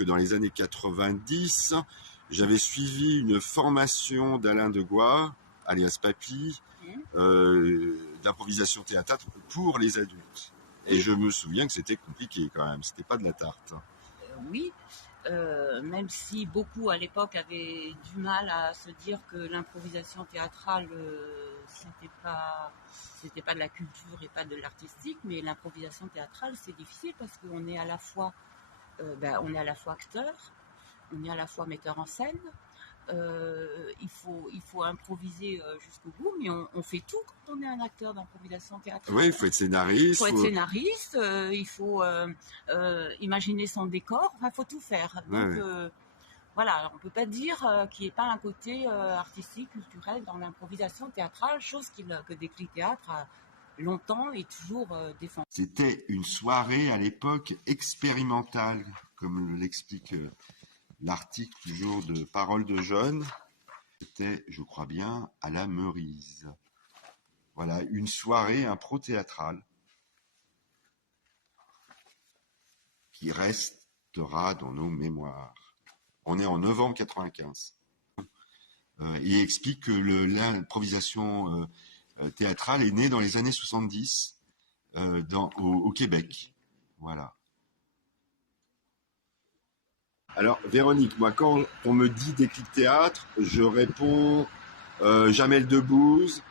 que dans les années 90, j'avais suivi une formation d'Alain Degois, alias Papy, d'improvisation théâtrale pour les adultes. Et je me souviens que c'était compliqué quand même, c'était pas de la tarte. Oui, même si beaucoup à l'époque avaient du mal à se dire que l'improvisation théâtrale c'était pas de la culture et pas de l'artistique, mais l'improvisation théâtrale c'est difficile parce qu'on est à la fois acteur, on est à la fois metteur en scène. Il faut improviser jusqu'au bout, mais on fait tout quand on est un acteur d'improvisation théâtrale. Oui, il faut être scénariste. Il faut être scénariste, il faut imaginer son décor, il faut tout faire. Donc voilà, on ne peut pas dire qu'il n'y ait pas un côté artistique, culturel dans l'improvisation théâtrale, chose que Déclic Théâtre a longtemps et toujours défendu. C'était une soirée à l'époque expérimentale, comme l'explique l'article toujours de Paroles de Jeunes. C'était, je crois bien, à la Meurise. Voilà, une soirée impro-théâtrale qui restera dans nos mémoires. On est en novembre 95. Il explique que l'improvisation théâtrale est née dans les années 70 au Québec. Voilà. Alors, Véronique, moi, quand on me dit Déclic Théâtre, je réponds Jamel Debbouze,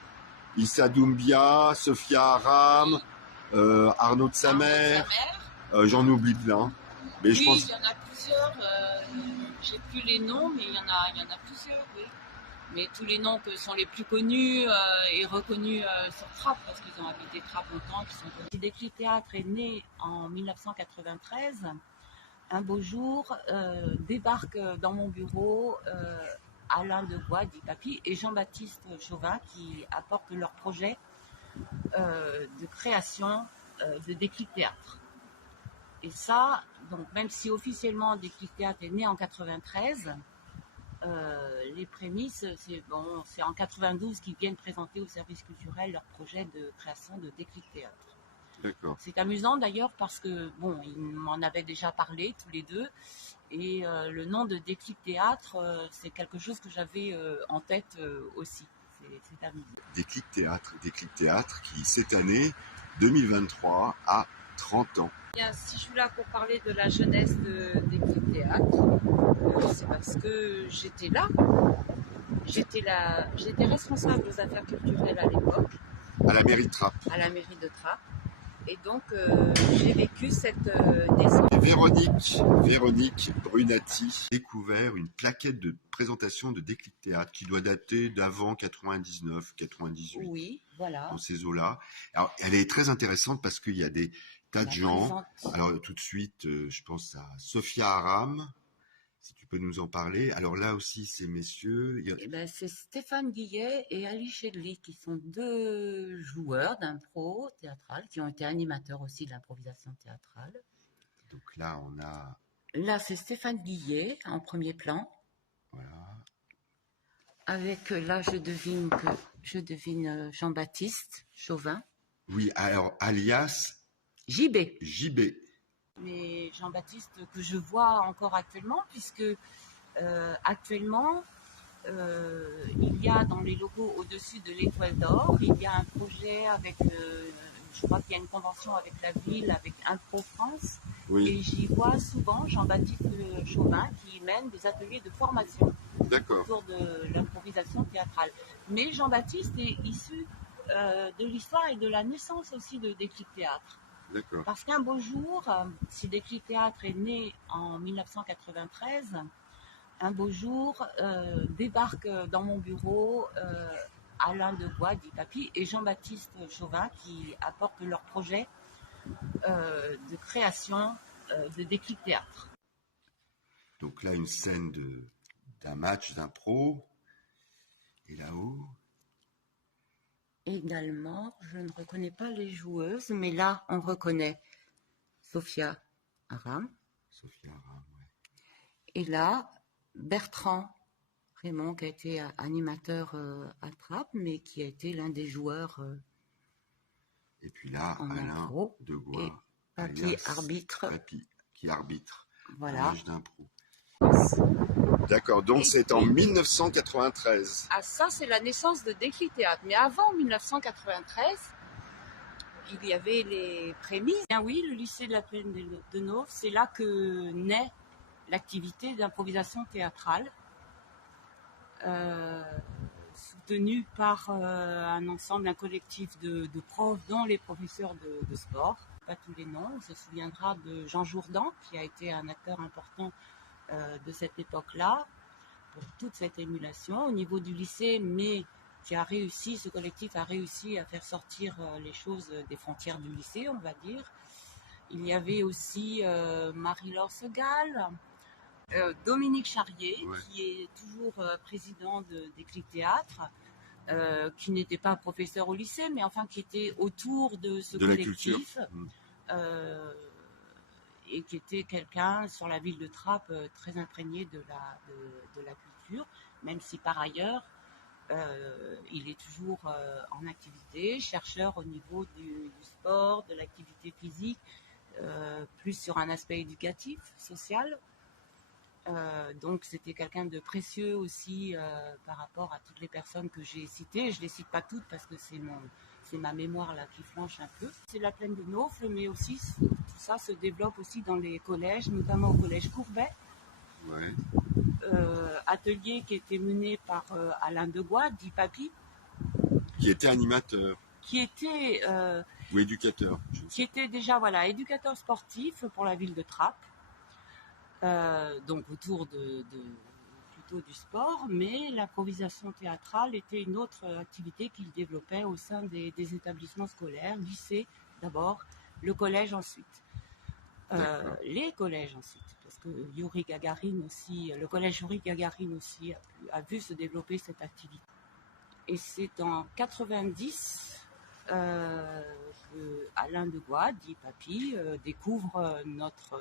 Issa Doumbia, Sophia Aram, Arnaud de Samer. J'en oublie plein. Mais je pense... il y en a plusieurs. J'ai plus les noms, mais il y en a plusieurs, oui. Mais tous les noms que sont les plus connus et reconnus sur Trappes, parce qu'ils ont habité Trappes longtemps, qui sont connus. Déclic Théâtre est né en 1993. Un beau jour, débarque dans mon bureau Alain Degois, dit Papy, et Jean-Baptiste Chauvin qui apportent leur projet de création de Déclic Théâtre. Et ça, donc même si officiellement Déclic Théâtre est né en 93, les prémices, c'est en 92 qu'ils viennent présenter au service culturel leur projet de création de Déclic Théâtre. D'accord. C'est amusant d'ailleurs parce que, ils m'en avaient déjà parlé tous les deux, et le nom de Déclic Théâtre, c'est quelque chose que j'avais en tête aussi. C'est amusant. Déclic Théâtre qui, cette année, 2023, a 30 ans. Bien, si je suis là pour parler de la jeunesse de Déclic Théâtre, c'est parce que j'étais là. J'étais responsable aux affaires culturelles à l'époque. À la mairie de Trappes. À la mairie de Trappes. Et donc, j'ai vécu cette naissance. Véronique Brunati a découvert une plaquette de présentation de Déclic Théâtre qui doit dater d'avant 99, 98. Oui, voilà. Dans ces eaux-là. Alors, elle est très intéressante parce qu'il y a des tas de gens. Alors, tout de suite, je pense à Sophia Aram. Si tu peux nous en parler. Alors là aussi, ces messieurs... c'est Stéphane Guillet et Ali Chedli qui sont deux joueurs d'impro théâtrale, qui ont été animateurs aussi de l'improvisation théâtrale. Donc là, on a... Là, c'est Stéphane Guillet en premier plan. Voilà. Avec, là, je devine Jean-Baptiste Chauvin. Oui, alors, alias... JB. Mais Jean-Baptiste que je vois encore actuellement, puisque actuellement, il y a dans les locaux au-dessus de l'Étoile d'Or, il y a un projet avec, je crois qu'il y a une convention avec la ville, avec Impro France, et j'y vois souvent Jean-Baptiste Chauvin qui mène des ateliers de formation autour de l'improvisation théâtrale. Mais Jean-Baptiste est issu de l'histoire et de la naissance aussi de Déclic Théâtre. Parce qu'un beau jour, si Déclic Théâtre est né en 1993, un beau jour, débarque dans mon bureau Alain Degois, dit Papy, et Jean-Baptiste Chauvin qui apportent leur projet de création de Déclic Théâtre. Donc là, une scène d'un match d'impro. Et là-haut... Également, je ne reconnais pas les joueuses, mais là, on reconnaît Sophia Aram. Ouais. Et là, Bertrand Raymond, qui a été animateur à Trappes, mais qui a été l'un des joueurs. Et puis là, Alain Degois, qui arbitre. Qui arbitre. Voilà. l'âge d'un pro. D'accord, donc c'est en 1993. Ah, ça, c'est la naissance de Déclic Théâtre. Mais avant 1993, il y avait les prémices. Bien oui, le lycée de la Plaine de Nov, c'est là que naît l'activité d'improvisation théâtrale, soutenue par un collectif de profs, dont les professeurs de sport. Pas tous les noms, on se souviendra de Jean Jourdan, qui a été un acteur important de cette époque-là, pour toute cette émulation au niveau du lycée, mais ce collectif a réussi à faire sortir les choses des frontières du lycée, on va dire. Il y avait aussi Marie-Laure Segal, Dominique Charrier, qui est toujours président de Déclic Théâtre, qui n'était pas professeur au lycée, mais enfin qui était autour de ce collectif. Et qui était quelqu'un sur la ville de Trappes très imprégné de la culture, même si par ailleurs il est toujours en activité, chercheur au niveau du sport, de l'activité physique, plus sur un aspect éducatif, social. Donc c'était quelqu'un de précieux aussi par rapport à toutes les personnes que j'ai citées. Je ne les cite pas toutes parce que c'est ma mémoire là qui flanche un peu. C'est la Plaine de Naufle, mais aussi tout ça se développe aussi dans les collèges, notamment au collège Courbet. Ouais. Atelier qui était mené par Alain Degois, dit Papy. Qui était animateur. Qui était... ou éducateur. Qui était déjà éducateur sportif pour la ville de Trappes. Donc autour plutôt du sport, mais l'improvisation théâtrale était une autre activité qu'il développait au sein des établissements scolaires, lycée d'abord, le collège ensuite. Les collèges ensuite, parce que Youri Gagarin aussi, le collège Youri Gagarin aussi a vu se développer cette activité. Et c'est en 90 que Alain Degois, dit Papy, découvre notre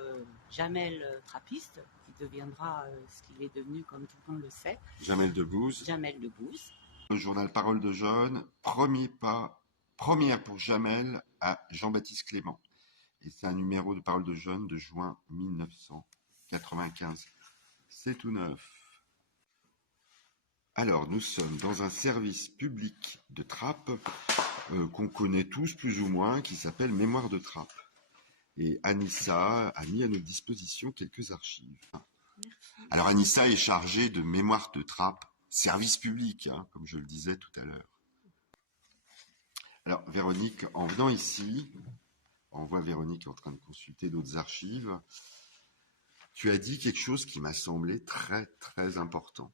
Jamel trappiste, qui deviendra ce qu'il est devenu, comme tout le monde le sait. Jamel Debbouze. Jamel Debbouze. Le journal Parole de Jeunes, première pour Jamel à Jean-Baptiste Clément. Et c'est un numéro de Parole de Jeunes de juin 1995. C'est tout neuf. Alors, nous sommes dans un service public de Trappes qu'on connaît tous plus ou moins, qui s'appelle Mémoire de Trappes. Et Anissa a mis à notre disposition quelques archives. Merci. Alors Anissa est chargée de Mémoire de Trappes, service public, comme je le disais tout à l'heure. Alors Véronique, en venant ici, on voit Véronique en train de consulter d'autres archives, tu as dit quelque chose qui m'a semblé très très important.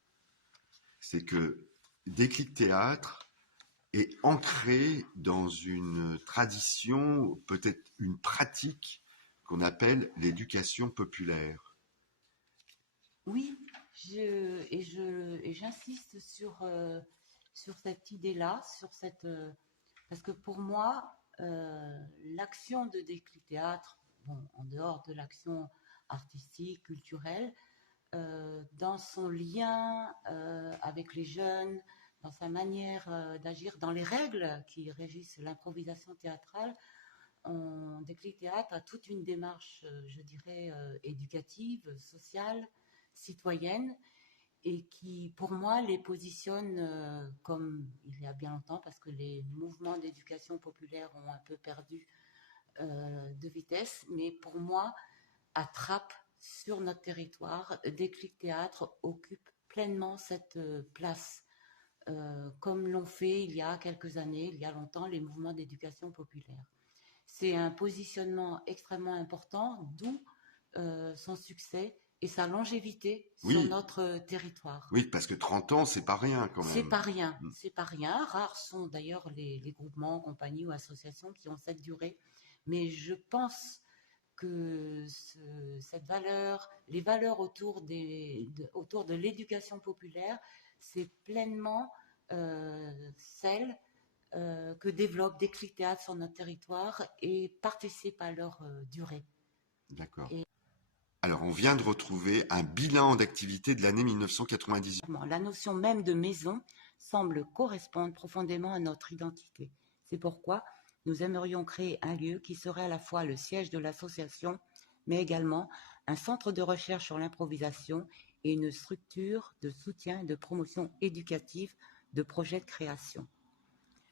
C'est que Déclic Théâtre est ancré dans une tradition, peut-être une pratique qu'on appelle l'éducation populaire. Oui, j'insiste sur cette idée-là, parce que pour moi, l'action de Déclic Théâtre, en dehors de l'action artistique, culturelle, dans son lien avec les jeunes, dans sa manière d'agir, dans les règles qui régissent l'improvisation théâtrale, Déclic Théâtre a toute une démarche, je dirais, éducative, sociale, citoyenne, et qui, pour moi, les positionne comme il y a bien longtemps, parce que les mouvements d'éducation populaire ont un peu perdu de vitesse, mais pour moi, à Trappes, sur notre territoire, Déclic Théâtre occupe pleinement cette place, comme l'ont fait il y a quelques années, il y a longtemps, les mouvements d'éducation populaire. C'est un positionnement extrêmement important, d'où son succès et sa longévité sur notre territoire. Oui, parce que 30 ans, c'est pas rien quand même. C'est pas rien, c'est pas rien. Rares sont d'ailleurs les groupements, compagnies ou associations qui ont cette durée. Mais je pense que cette valeur, les valeurs autour de l'éducation populaire, c'est pleinement celle que développe Déclic Théâtre sur notre territoire et participe à leur durée. D'accord. Alors, on vient de retrouver un bilan d'activité de l'année 1998. La notion même de maison semble correspondre profondément à notre identité. C'est pourquoi nous aimerions créer un lieu qui serait à la fois le siège de l'association, mais également un centre de recherche sur l'improvisation et une structure de soutien et de promotion éducative de projets de création.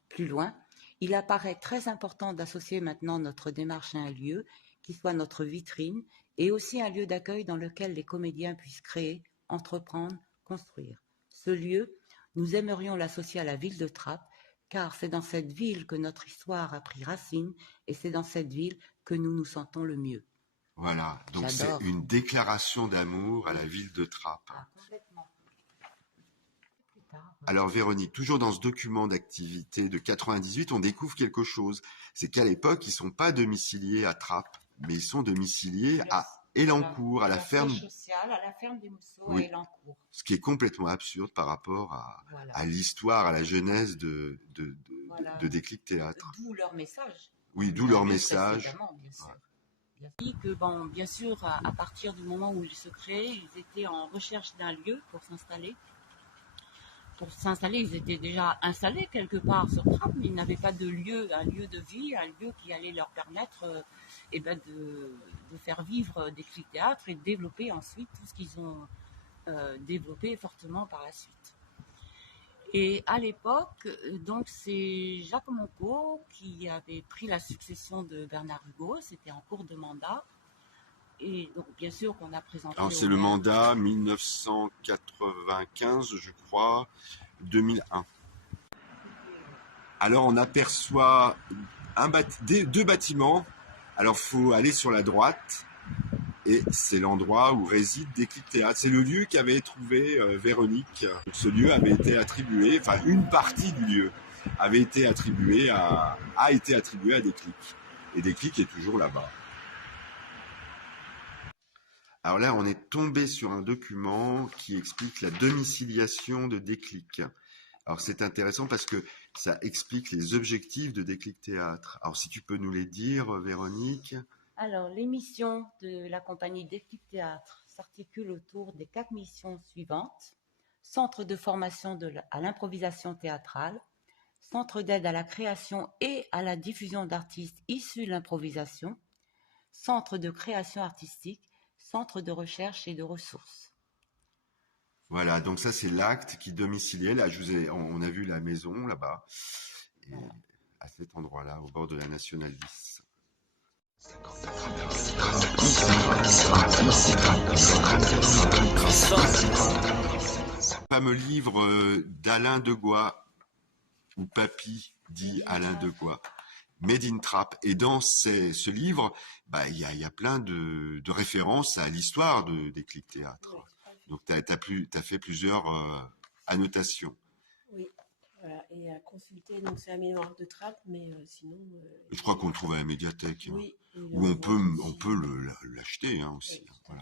Plus loin, il apparaît très important d'associer maintenant notre démarche à un lieu qui soit notre vitrine et aussi un lieu d'accueil dans lequel les comédiens puissent créer, entreprendre, construire. Ce lieu, nous aimerions l'associer à la ville de Trappes, car c'est dans cette ville que notre histoire a pris racine et c'est dans cette ville que nous nous sentons le mieux. Voilà, donc c'est une déclaration d'amour à la ville de Trappes. Ah, complètement. Alors Véronique, toujours dans ce document d'activité de 98, on découvre quelque chose. C'est qu'à l'époque, ils ne sont pas domiciliés à Trappes, mais ils sont domiciliés à Elancourt, à la ferme sociale, à la ferme des Mousseaux, oui, à Elancourt. Ce qui est complètement absurde par rapport à l'histoire, à la genèse de Déclic Théâtre. D'où leur message. Oui, d'où leur message. Bien sûr. Ouais. Que, bon, bien sûr, à partir du moment où ils se créaient, ils étaient en recherche d'un lieu pour s'installer. Pour s'installer, ils étaient déjà installés quelque part sur Trappes, mais ils n'avaient pas de lieu, un lieu de vie, un lieu qui allait leur permettre de faire vivre Déclic Théâtre et de développer ensuite tout ce qu'ils ont développé fortement par la suite. Et à l'époque, donc c'est Jacques Monco qui avait pris la succession de Bernard Hugo, c'était en cours de mandat. Et donc bien sûr qu'on a présenté... Alors c'est le mandat 1995, je crois, 2001. Alors on aperçoit deux bâtiments. Alors il faut aller sur la droite. Et c'est l'endroit où réside Déclic Théâtre. C'est le lieu qu'avait trouvé Véronique. Ce lieu avait été attribué, enfin une partie du lieu a été attribuée à Déclic. Et Déclic est toujours là-bas. Alors là, on est tombé sur un document qui explique la domiciliation de Déclic. Alors c'est intéressant parce que ça explique les objectifs de Déclic Théâtre. Alors si tu peux nous les dire, Véronique. Alors, les missions de la compagnie Déclic Théâtre s'articulent autour des 4 missions suivantes. Centre de formation à l'improvisation théâtrale, centre d'aide à la création et à la diffusion d'artistes issus de l'improvisation, centre de création artistique, centre de recherche et de ressources. Voilà, donc ça c'est l'acte qui domiciliait. Là, on a vu la maison là-bas, et voilà. À cet endroit-là, au bord de la Nationale 10. Le fameux livre d'Alain Degois, ou Papy dit Alain Degois, Made in Trappes. Et dans ce livre, il y a plein de références à l'histoire de Déclic Théâtre. Donc tu as fait plusieurs annotations. Oui. Voilà, et à consulter, donc c'est la mémoire de Trappes, mais sinon... je crois qu'on le trouve à la médiathèque, oui, où on peut l'acheter aussi. Oui,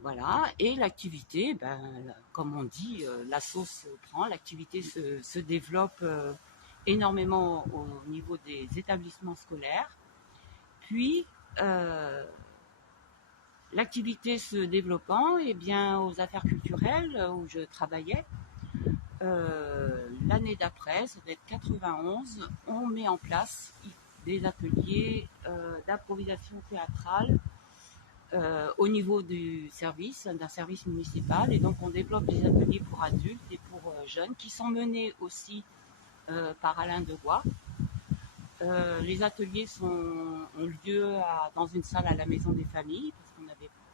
voilà, et l'activité, comme on dit, la sauce prend, l'activité se développe énormément au niveau des établissements scolaires. Puis, l'activité se développant, aux affaires culturelles où je travaillais, l'année d'après, ça doit être 91, on met en place des ateliers d'improvisation théâtrale au niveau d'un service municipal. Et donc on développe des ateliers pour adultes et pour jeunes qui sont menés aussi par Alain Degois. Les ateliers ont lieu dans une salle à la Maison des Familles, parce